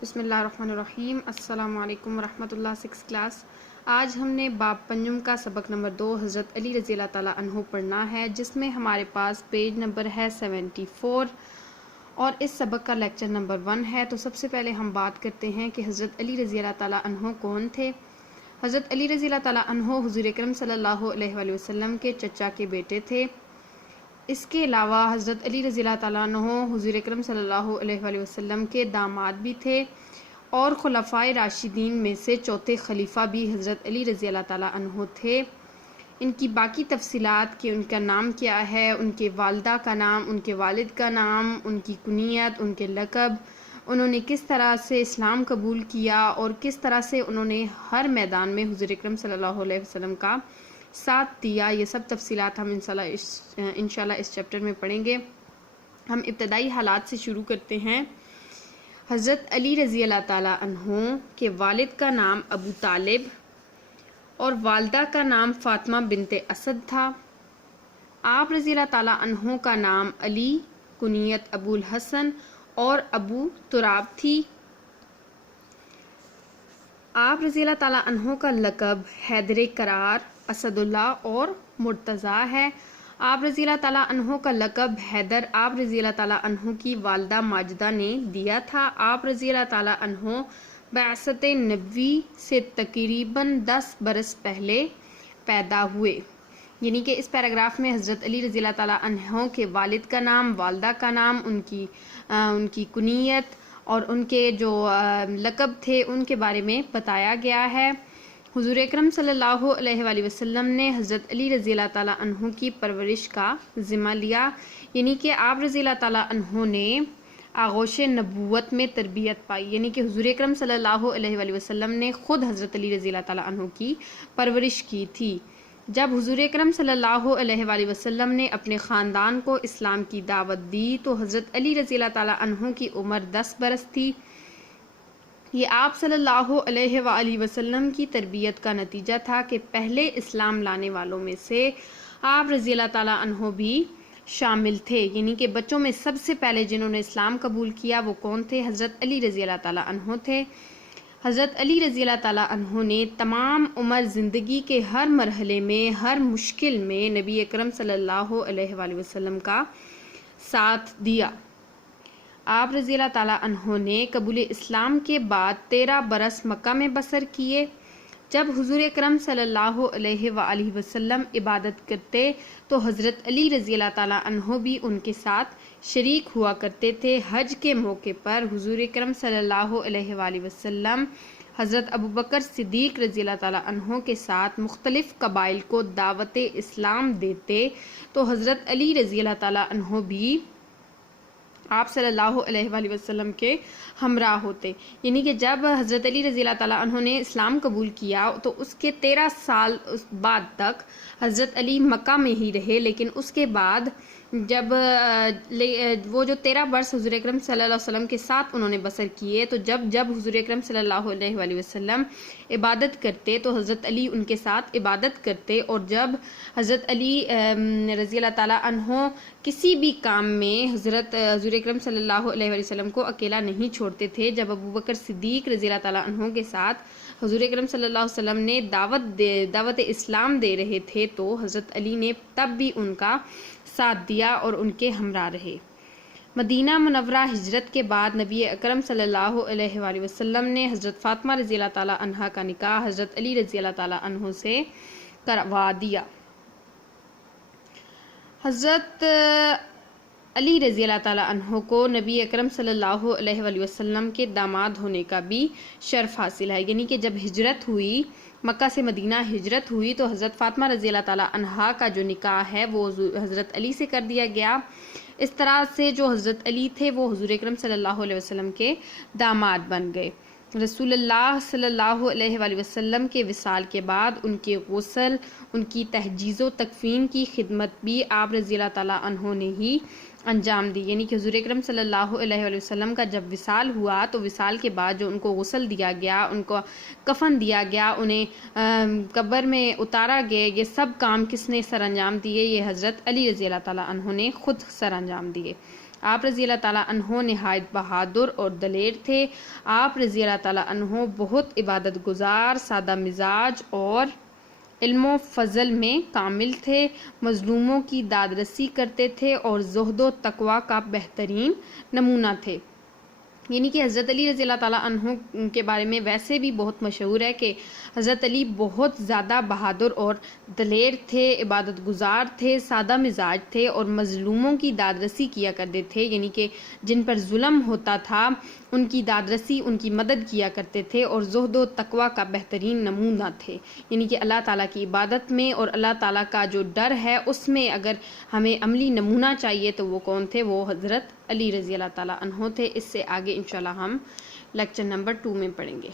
بسم اللہ الرحمن الرحیم۔ السلام علیکم ورحمۃ اللہ۔ 6 کلاس، آج ہم نے باب پنجم کا سبق نمبر 2 حضرت علی رضی اللہ تعالیٰ عنہ پڑھنا ہے، جس میں ہمارے پاس پیج نمبر ہے 74 اور اس سبق کا لیکچر نمبر 1 ہے۔ تو سب سے پہلے ہم بات کرتے ہیں کہ حضرت علی رضی اللہ تعالیٰ عنہ کون تھے۔ حضرت علی رضی اللہ تعالیٰ عنہ حضور اکرم صلی اللہ علیہ وآلہ وسلم کے چچا کے بیٹے تھے۔ اس کے علاوہ حضرت علی رضی اللہ تعالیٰ عنہ حضور اکرم صلی اللہ علیہ وآلہ وسلم کے داماد بھی تھے، اور خلفائے راشدین میں سے چوتھے خلیفہ بھی حضرت علی رضی اللہ تعالیٰ عنہ تھے۔ ان کی باقی تفصیلات کہ ان کا نام کیا ہے، ان کے والدہ کا نام، ان کے والد کا نام، ان کی کنیت، ان کے لقب، انہوں نے کس طرح سے اسلام قبول کیا اور کس طرح سے انہوں نے ہر میدان میں حضور اکرم صلی اللہ علیہ وسلم کا ساتھ دیا، یہ سب تفصیلات ہم انشاءاللہ اس چیپٹر میں پڑھیں گے۔ ہم ابتدائی حالات سے شروع کرتے ہیں۔ حضرت علی رضی اللہ تعالیٰ عنہ کے والد کا نام ابو طالب اور والدہ کا نام فاطمہ بنت اسد تھا۔ آپ رضی اللہ تعالیٰ عنہ کا نام علی، کنیت ابو الحسن اور ابو تراب تھی۔ آپ رضی اللہ تعالیٰ عنہ کا لقب حیدر کرار، اسد اللہ اور مرتضیٰ ہے۔ آپ رضی اللہ تعالیٰ عنہ کا لقب حیدر آپ رضی اللہ تعالیٰ عنہ کی والدہ ماجدہ نے دیا تھا۔ آپ رضی اللہ تعالیٰ عنہ بعثت نبوی سے تقریباً 10 برس پہلے پیدا ہوئے۔ یعنی کہ اس پیراگراف میں حضرت علی رضی اللہ تعالیٰ عنہ کے والد کا نام، والدہ کا نام، ان کی کنیت اور ان کے جو لقب تھے ان کے بارے میں بتایا گیا ہے۔ حضور اکرم صلی اللہ علیہ وآلہ وسلم نے حضرت علی رضی اللہ تعالیٰ عنہ کی پرورش کا ذمہ لیا، یعنی کہ آپ رضی اللہ تعالیٰ عنہ نے آغوش نبوت میں تربیت پائی، یعنی کہ حضور اکرم صلی اللہ علیہ وآلہ وسلم نے خود حضرت علی رضی اللہ تعالیٰ عنہ کی پرورش کی تھی۔ جب حضور اکرم صلی اللہ علیہ وآلہ وسلم نے اپنے خاندان کو اسلام کی دعوت دی تو حضرت علی رضی اللہ تعالیٰ عنہ کی عمر 10 برس تھی۔ یہ آپ صلی اللہ علیہ وآلہ وسلم کی تربیت کا نتیجہ تھا کہ پہلے اسلام لانے والوں میں سے آپ رضی اللہ تعالیٰ عنہ بھی شامل تھے، یعنی کہ بچوں میں سب سے پہلے جنہوں نے اسلام قبول کیا وہ کون تھے؟ حضرت علی رضی اللہ تعالیٰ عنہ تھے۔ حضرت علی رضی اللہ تعالیٰ عنہ نے تمام عمر زندگی کے ہر مرحلے میں، ہر مشکل میں نبی اکرم صلی اللہ علیہ وآلہ وسلم کا ساتھ دیا۔ آپ رضی اللہ تعالیٰ عنہ نے قبول اسلام کے بعد 13 برس مکہ میں بسر کیے۔ جب حضور اکرم صلی اللہ علیہ وآلہ وسلم عبادت کرتے تو حضرت علی رضی اللہ تعالیٰ عنہ بھی ان کے ساتھ شریک ہوا کرتے تھے۔ حج کے موقع پر حضور اکرم صلی اللہ علیہ وآلہ وسلم حضرت ابوبکر صدیق رضی اللہ تعالیٰ عنہ کے ساتھ مختلف قبائل کو دعوت اسلام دیتے تو حضرت علی رضی اللہ تعالیٰ عنہ بھی آپ صلی اللہ علیہ وآلہ وسلم کے ہمراہ ہوتے، یعنی کہ جب حضرت علی رضی اللہ تعالیٰ عنہ نے اسلام قبول کیا تو اس کے 13 سال بعد تک حضرت علی مکہ میں ہی رہے، لیکن اس کے بعد جب وہ جو 13 برس حضور اکرم صلی اللہ علیہ وسلم کے ساتھ انہوں نے بسر کیے تو جب حضور اکرم صلی اللہ علیہ وآلہ وسلم عبادت کرتے تو حضرت علی ان کے ساتھ عبادت کرتے، اور جب حضرت علی رضی اللہ تعالیٰ عنہ کسی بھی کام میں حضور اکرم صلی اللہ علیہ وآلہ وسلم کو اکیلا نہیں چھوڑتے تھے، جب ابوبکر صدیق رضی اللہ تعالیٰ عنہ کے ساتھ حضور اکرم صلی اللہ علیہ وسلم نے دعوت اسلام دے رہے تھے تو حضرت علی نے تب بھی ان کا ساتھ دیا اور ان کے ہمراہ رہے۔ مدینہ منورہ ہجرت کے بعد نبی اکرم صلی اللہ علیہ وآلہ وسلم نے حضرت فاطمہ رضی اللہ تعالیٰ عنہ کا نکاح حضرت علی رضی اللہ تعالیٰ عنہ سے کروا دیا۔ حضرت علی رضی اللہ تعالیٰ عنہ کو نبی اکرم صلی اللہ علیہ وآلہ وسلم کے داماد ہونے کا بھی شرف حاصل ہے، یعنی کہ جب ہجرت ہوئی، مکہ سے مدینہ ہجرت ہوئی تو حضرت فاطمہ رضی اللہ تعالیٰ عنہا کا جو نکاح ہے وہ حضرت علی سے کر دیا گیا۔ اس طرح سے جو حضرت علی تھے وہ حضور اکرم صلی اللہ علیہ وسلم کے داماد بن گئے۔ رسول اللہ صلی اللہ علیہ وآلہ وسلم کے وصال کے بعد ان کے غسل، ان کی تہجیز و تکفین کی خدمت بھی آپ رضی اللہ تعالیٰ عنہ نے ہی انجام دی، یعنی کہ حضور اکرم صلی اللہ علیہ وآلہ وسلم کا جب وصال ہوا تو وصال کے بعد جو ان کو غسل دیا گیا، ان کو کفن دیا گیا، انہیں قبر میں اتارا گیا، یہ سب کام کس نے سر انجام دیے؟ یہ حضرت علی رضی اللہ تعالیٰ عنہ نے خود سر انجام دیے۔ آپ رضی اللہ تعالیٰ عنہ نہایت بہادر اور دلیر تھے۔ آپ رضی اللہ تعالیٰ عنہ بہت عبادت گزار، سادہ مزاج اور علم و فضل میں کامل تھے، مظلوموں کی داد رسی کرتے تھے اور زہد و تقوی کا بہترین نمونہ تھے۔ یعنی کہ حضرت علی رضی اللہ تعالیٰ عنہ کے بارے میں ویسے بھی بہت مشہور ہے کہ حضرت علی بہت زیادہ بہادر اور دلیر تھے، عبادت گزار تھے، سادہ مزاج تھے اور مظلوموں کی داد رسی کیا کرتے تھے، یعنی کہ جن پر ظلم ہوتا تھا ان کی داد رسی، ان کی مدد کیا کرتے تھے اور زہد و تقوی کا بہترین نمونہ تھے۔ یعنی کہ اللہ تعالیٰ کی عبادت میں اور اللہ تعالیٰ کا جو ڈر ہے اس میں اگر ہمیں عملی نمونہ چاہیے تو وہ کون تھے؟ وہ حضرت علی رضی اللہ تعالیٰ عنہ تھے۔ اس سے آگے انشاءاللہ ہم لیکچر نمبر 2 میں پڑھیں گے۔